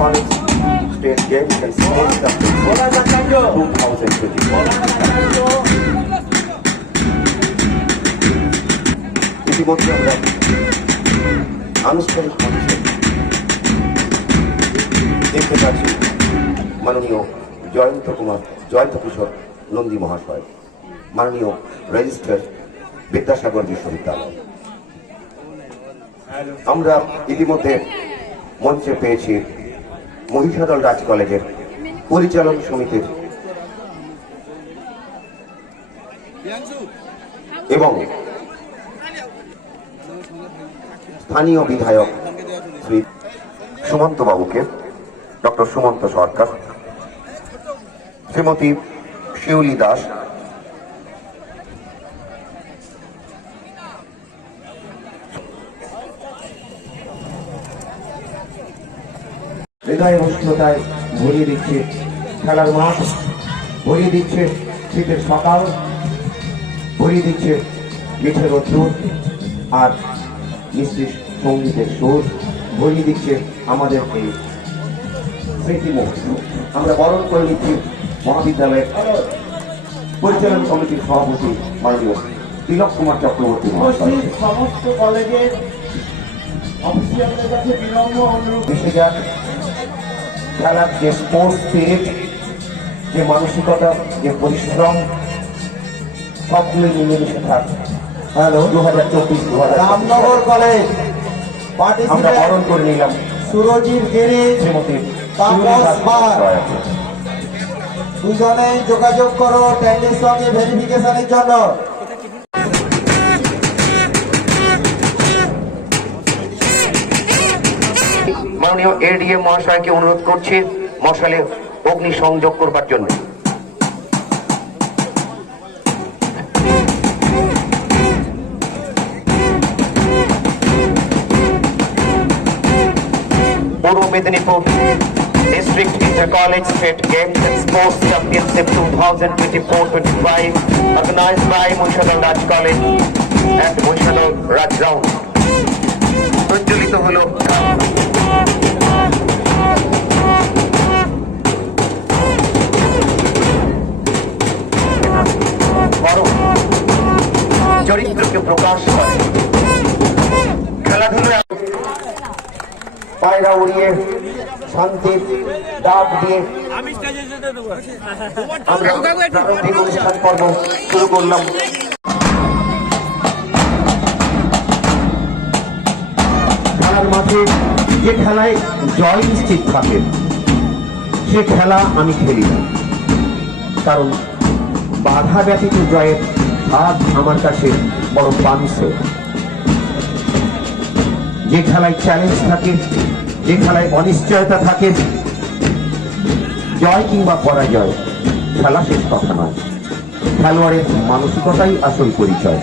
College State Games and Sports Championship 2024 ইতিমধ্যে আমরা আনুষ্ঠানিক মঞ্চে দেখতে পাচ্ছি মাননীয় জয়ন্ত কুমার, জয়ন্ত কিশোর নন্দী মহাশয়, মাননীয় রেজিস্ট্রার বিদ্যাসাগর বিশ্ববিদ্যালয়। আমরা ইতিমধ্যে মঞ্চে পেয়েছি মহিষাদল রাজ কলেজের পরিচালন সমিতির এবং স্থানীয় বিধায়ক শ্রী সুমন্ত বাবুকে ডক্টর সুমন্ত সরকার, শ্রীমতী শিউলি দাস হৃদয় উষ্ণতায় ভরিয়ে দিচ্ছে খেলার মাঠ ভরিয়ে দিচ্ছে শীতের সকাল ভরিয়ে দিচ্ছে মিঠে রোদ্দুর আর মিষ্টি সঙ্গীতের সুর ভরিয়ে দিচ্ছে আমাদের এই স্মৃতি মুহূর্ত আমরা বরণ করে নিচ্ছি মহাবিদ্যালয়ের পরিচালন কমিটির সভাপতি মাননীয় তিলক কুমার চক্রবর্তী সমস্ত কলেজের অফিসিয়ালদের কাছে বিনম্র অনুরোধ। এসে যাক। খেলার যে স্পোর্টস স্পিরিট যে মানসিকতা যে পরিশ্রম সবগুলো মিলেমিশে থাক। হ্যালো দু হাজার চব্বিশ দু হাজার রামনগর কলেজ আমরা বরণ করে নিলাম। সুরজিৎ গিরি শ্রীমতী দুজনে যোগাযোগ করো ট্যান্ডের সঙ্গে ভেরিফিকেশনের জন্য। মাননীয় এডিএ মহাশয়কে অনুরোধ করছি মশালে অগ্নি সংযোগ করবার জন্য। Purba Medinipur inter college state games and sports championship 2024-25 organized by মুন্সিপাল রাজ কলেজ and মুন্সিপাল রাজ গ্রাউন্ড প্রজ্বলিত হলো চরিত্রকে প্রকাশ করে পায়রা উড়িয়ে শান্তির ডাক দিয়ে অনুষ্ঠান পর্ব শুরু করলাম। খেলার মাঠে যে খেলায় জয় নিশ্চিত থাকে, সে খেলা আমি খেলি না। কারণ বাধা ব্যতীত জয়ের স্বাদ আমার কাছে বড় পাংশে যে খেলায় চ্যালেঞ্জ থাকে, যে খেলায় অনিশ্চয়তা থাকে, জয় কিংবা পরাজয়, খেলা শেষ কথা নয়। খেলোয়াড়ের মানসিকতাই আসল পরিচয়।